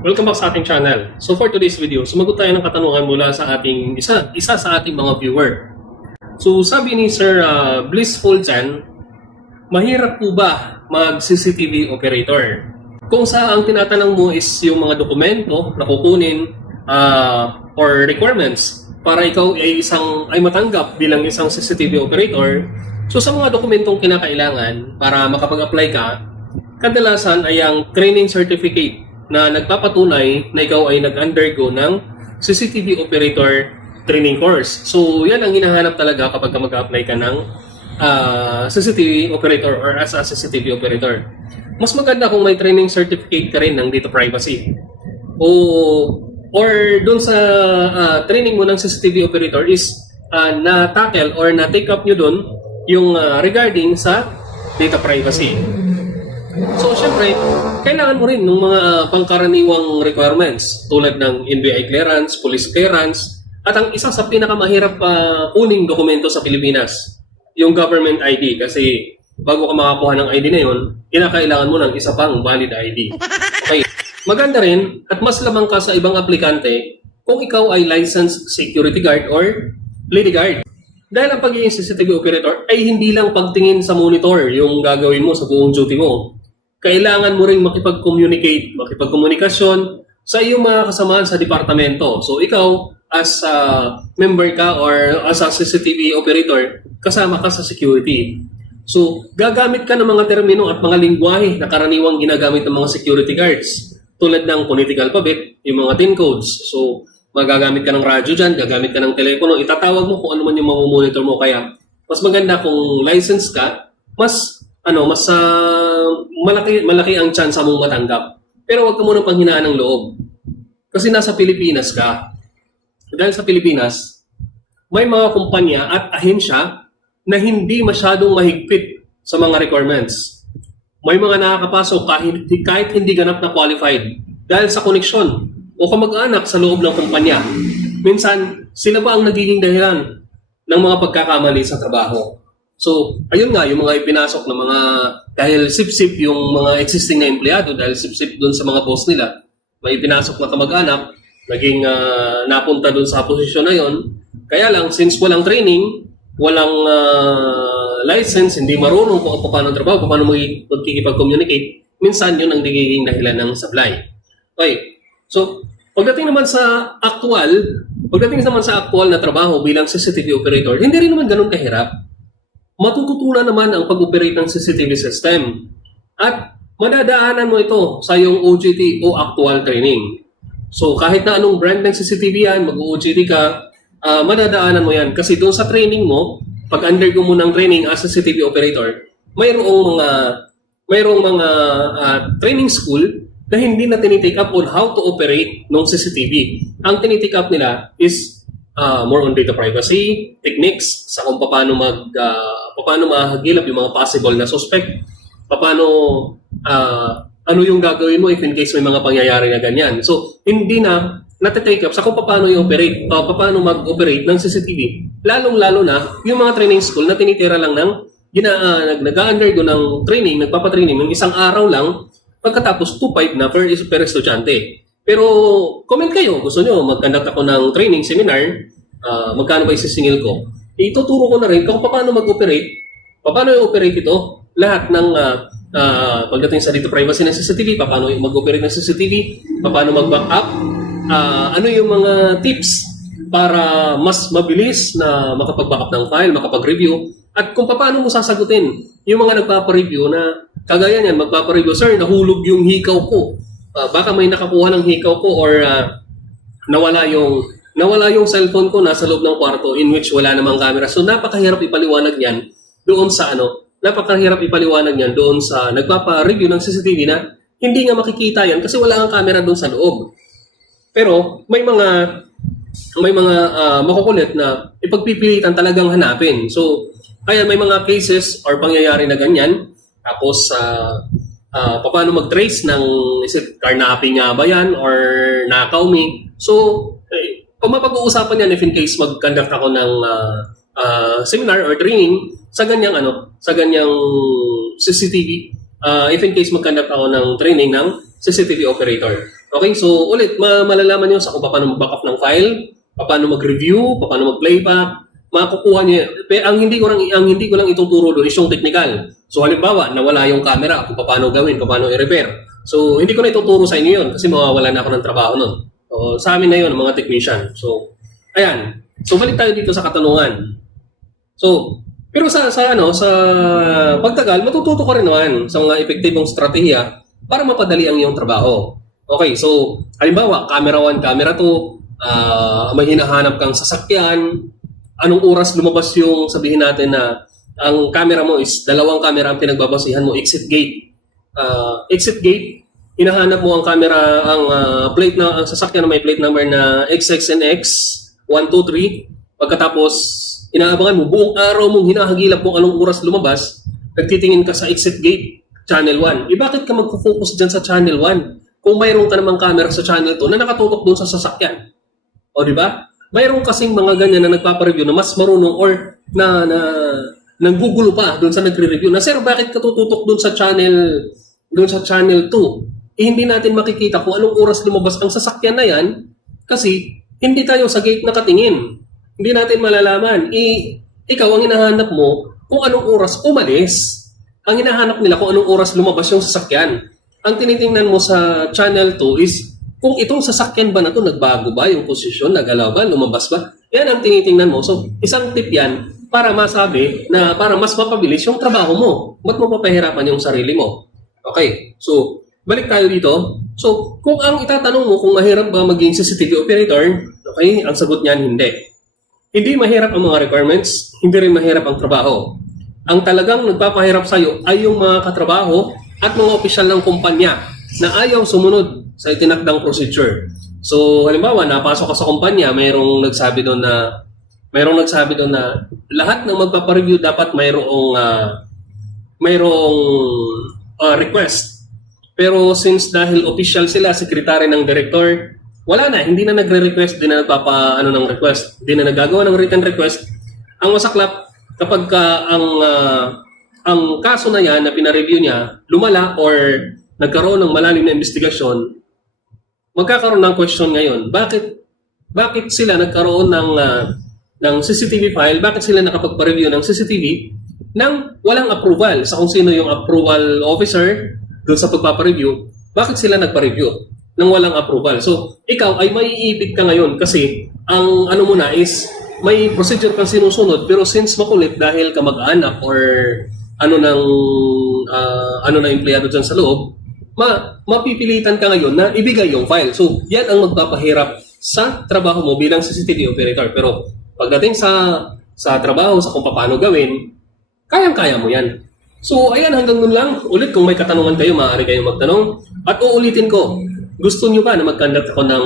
Welcome back sa ating channel. So for today's video, sumagot tayo ng katanungan mula sa ating isa sa ating mga viewer. So sabi ni Sir Blissful Chan, mahirap po ba mag-CCTV operator? Kung sa ang tinatanong mo is yung mga dokumento na kukunin or requirements para ikaw ay matanggap bilang isang CCTV operator, so sa mga dokumentong kinakailangan para makapag-apply ka, kadalasan ay ang training certificate na nagpapatunay na ikaw ay nag-undergo ng CCTV operator training course. So, yan ang hinahanap talaga kapag mag-apply ka ng CCTV operator or as a CCTV operator. Mas maganda kung may training certificate ka rin ng data privacy. Or dun sa training mo ng CCTV operator is na-tackle or na-take up nyo dun yung regarding sa data privacy. So, syempre, kailangan mo rin ng mga pangkaraniwang requirements tulad ng NBI clearance, police clearance, at ang isa sa pinakamahirap kuning dokumento sa Pilipinas, yung government ID. Kasi bago ka makakuha ng ID na yun, kinakailangan mo ng isa pang valid ID. Okay. Maganda rin at mas lamang ka sa ibang aplikante kung ikaw ay licensed security guard or lady guard. Dahil ang pagiging CCTV operator ay hindi lang pagtingin sa monitor yung gagawin mo sa buong duty mo. Kailangan mo ring makipagkomunikasyon sa iyong mga kasamahan sa departamento. So ikaw, as a member ka or as a CCTV operator, kasama ka sa security. So gagamit ka ng mga termino at mga lingwahe na karaniwang ginagamit ng mga security guards. Tulad ng phonetical alphabet, yung mga TIN codes. So magagamit ka ng radyo dyan, gagamit ka ng telepono, itatawag mo kung ano man yung mamomonitor mo. Kaya mas maganda kung license ka, mas malaki ang chance mong matanggap. Pero wag ka muna panghinaan ng loob. Kasi nasa Pilipinas ka. Dahil sa Pilipinas, may mga kumpanya at ahensya na hindi masyadong mahigpit sa mga requirements. May mga nakakapasok kahit hindi ganap na qualified dahil sa koneksyon o kamag-anak sa loob ng kumpanya. Minsan, sila ba ang nagiging dahilan ng mga pagkakamali sa trabaho? So, ayun nga, yung mga ipinasok na mga, dahil sip-sip yung mga existing na empleyado, dahil sip-sip dun sa mga boss nila, may ipinasok na kamag-anak, naging napunta dun sa posisyon na yon. Kaya lang, since walang training, walang license, hindi marunong kung paano trabaho, kung paano magkikipag-communicate, minsan yun ang nagiging dahilan ng sablay. Okay, so, pagdating naman sa actual na trabaho bilang CCTV operator, hindi rin naman ganun kahirap. Matututunan naman ang pag-operate ng CCTV system at madadaanan mo ito sa iyong OJT o actual training. So kahit na anong brand ng CCTV yan, mag-OJT ka, madadaanan mo yan kasi doon sa training mo, pag undergo mo ng training as a CCTV operator, mayroong mga training school na hindi na tinitake up on how to operate ng CCTV. Ang tinitake up nila is more on data privacy, techniques, sa kung paano mahagilap yung mga possible na suspect, ano yung gagawin mo if in case may mga pangyayari na ganyan. So, hindi na natitake up sa kung paano i-operate, paano mag-operate ng CCTV. Lalong-lalo na yung mga training school na tinitira lang ng nag-undergo ng training, nagpapatraining ng isang araw lang, pagkatapos 2.5 na per estudyante. Pero comment kayo, gusto nyo mag-conduct ako ng training seminar, magkano ba isisingil ko? Ituturo ko na rin kung paano mag-operate, paano i-operate ito, lahat ng pagdating sa data privacy ng CCTV, paano mag-operate ng CCTV, paano mag-backup, ano yung mga tips para mas mabilis na makapag-backup ng file, makapag-review, at kung paano mo sasagutin yung mga nagpapa-review na kagaya niyan, magpapa-review, sir, nahulog yung hikaw ko. Baka may nakakuha ng hikaw ko or nawala yung cellphone ko nasa loob ng kwarto in which wala namang camera. So napakahirap ipaliwanag niyan doon sa nagpapa-review ng CCTV na hindi nga makikita yan kasi wala ang camera doon sa loob. Pero may mga makukulit na ipagpipilitan talagang hanapin. So kaya may mga cases or pangyayari na ganyan. Tapos paano mag-trace ng is it carnapping nga ba yan or nakaw me. So kung mapag-uusapan yan if in case mag-conduct ako ng seminar or training sa ganyang CCTV, if in case mag-conduct ako ng training ng CCTV operator. Okay, so ulit, malalaman nyo sa kung paano mag-backup ng file, paano mag-review, paano mag-playback, makukuha nyo. Pero ang hindi ko lang ituturo doon is yung technical. So halimbawa, nawala yung camera, kung paano gawin, paano i-repair. So hindi ko na ituturo sa inyo yun kasi mawawala na ako ng trabaho nun. So, sa amin na yun, mga technician. So, ayan. So balik tayo dito sa katanungan. So, pero sa pagtagal, matututo ko rin naman sa mga epektibong strategiya para mapadali ang iyong trabaho. Okay, so halimbawa, camera 1, camera 2, may hinahanap kang sasakyan, anong oras lumabas yung sabihin natin na ang camera mo is dalawang camera ang pinagbabasihan mo, exit gate. Exit gate, hinahanap mo ang camera, ang plate na ang sasakyan na may plate number na XXNX 123. Pagkatapos inaabangan mo buong araw mong hinahagilap kung anong oras lumabas, nagtitingin ka sa exit gate channel 1. Bakit ka magfo-focus diyan sa channel 1? Kung mayroon ka namang camera sa channel 2 na nakatutok doon sa sasakyan. O di ba? Mayroon kasing mga ganyan na nagpapa-review na mas marunong or na nanggugulo pa doon sa nagre-review. Na sir, bakit ka tututok doon sa channel 2? Hindi natin makikita kung anong oras lumabas ang sasakyan na yan kasi hindi tayo sa gate nakatingin. Hindi natin malalaman. Ikaw ang hinahanap mo kung anong oras umalis. Ang hinahanap nila kung anong oras lumabas yung sasakyan. Ang tinitingnan mo sa channel 2 is kung itong sasakyan ba na to nagbago ba yung posisyon, nagalaw ba, lumabas ba? Yan ang tinitingnan mo. So, isang tip yan para masabi na para mas mapabilis yung trabaho mo. Ba't mo papahirapan yung sarili mo? Okay, so balik tayo dito. So, kung ang itatanong mo kung mahirap ba maging CCTV operator, okay, ang sagot niyan hindi. Hindi mahirap ang mga requirements, hindi rin mahirap ang trabaho. Ang talagang nagpapahirap sa'yo ay yung mga katrabaho at mga opisyal ng kumpanya na ayaw sumunod sa itinakdang procedure. So, halimbawa, napasok ka sa kumpanya, mayroong nagsabi doon na lahat ng magpapareview dapat mayroong request. Pero since dahil official sila, sekretary ng director, wala na, hindi na nagre-request, hindi na nagpapa ng request, hindi na nagagawa ng written request. Ang masaklap, kapag ang kaso na yan na pinareview niya, lumala or nagkaroon ng malalim na investigasyon, magkakaroon ng question ngayon. Bakit sila nagkaroon ng CCTV file? Bakit sila nakapagpa-review ng CCTV nang walang approval sa kung sino yung approval officer doon sa pagpapa-review? Bakit sila nagpa-review nang walang approval? So, ikaw ay maiipit ka ngayon kasi ang ano mo na is may procedure kang sinusunod pero since makulit dahil ka mag-anak or ano na empleyado dyan sa loob, mapipilitan ka ngayon na ibigay yung file. So, yan ang magpapahirap sa trabaho mo bilang CCTV operator. Pero pagdating sa trabaho, sa kung paano gawin, kayang-kaya mo yan. So, ayan, hanggang nun lang. Ulit, kung may katanungan kayo, maaari kayong magtanong. At uulitin ko, gusto nyo ba na mag-conduct ako ng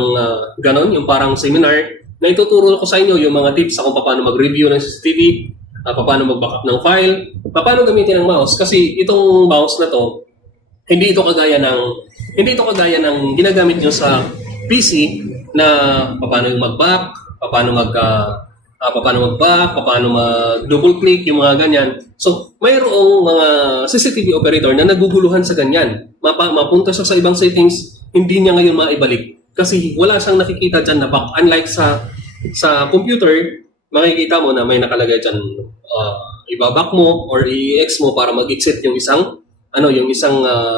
ganon, yung parang seminar, na ituturo ko sa inyo yung mga tips sa kung paano mag-review ng CCTV, paano mag-backup ng file, paano gamitin ang mouse. Kasi itong mouse na to, hindi ito kagaya ng ginagamit nyo sa PC na paano yung mag-back, paano mag-back, paano mag-double click, yung mga ganyan. So, mayroong mga CCTV operator na naguguluhan sa ganyan. Mapunta siya sa ibang settings, hindi niya ngayon maibalik. Kasi wala siyang nakikita dyan na back. Unlike sa computer, makikita mo na may nakalagay dyan, ibabak mo or i-ex mo para mag-exit yung isang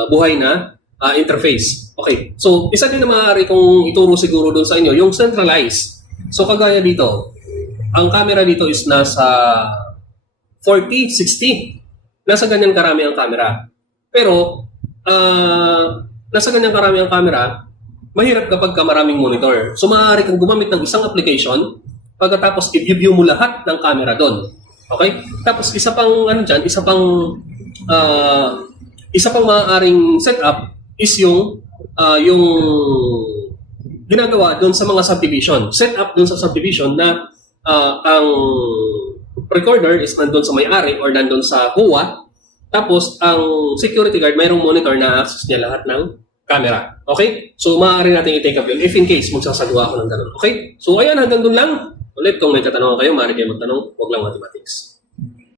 buhay na interface. Okay. So, isa din na maaari kong ituro siguro doon sa inyo, yung centralized. So, kagaya dito, ang camera dito is nasa 40, 60. Nasa ganyan karami ang camera. Pero, nasa ganyan karami ang camera, mahirap kapag maraming monitor. So, maaari kang gumamit ng isang application, pagkatapos i-view mo lahat ng camera doon. Okay? Tapos isa pang maaaring setup is yung ginagawa doon sa mga subdivision. Setup doon sa subdivision na ang recorder is nandun sa may-ari or nandun sa HUA. Tapos ang security guard mayroong monitor na access niya lahat ng camera. Okay? So maaari natin i-take up yun if in case magsasagawa ako ng ganun. Okay? So ayan, hanggang doon lang. Ulit, kung may katanungan kayo, maaari kayo magtanong. Huwag lang mathematics.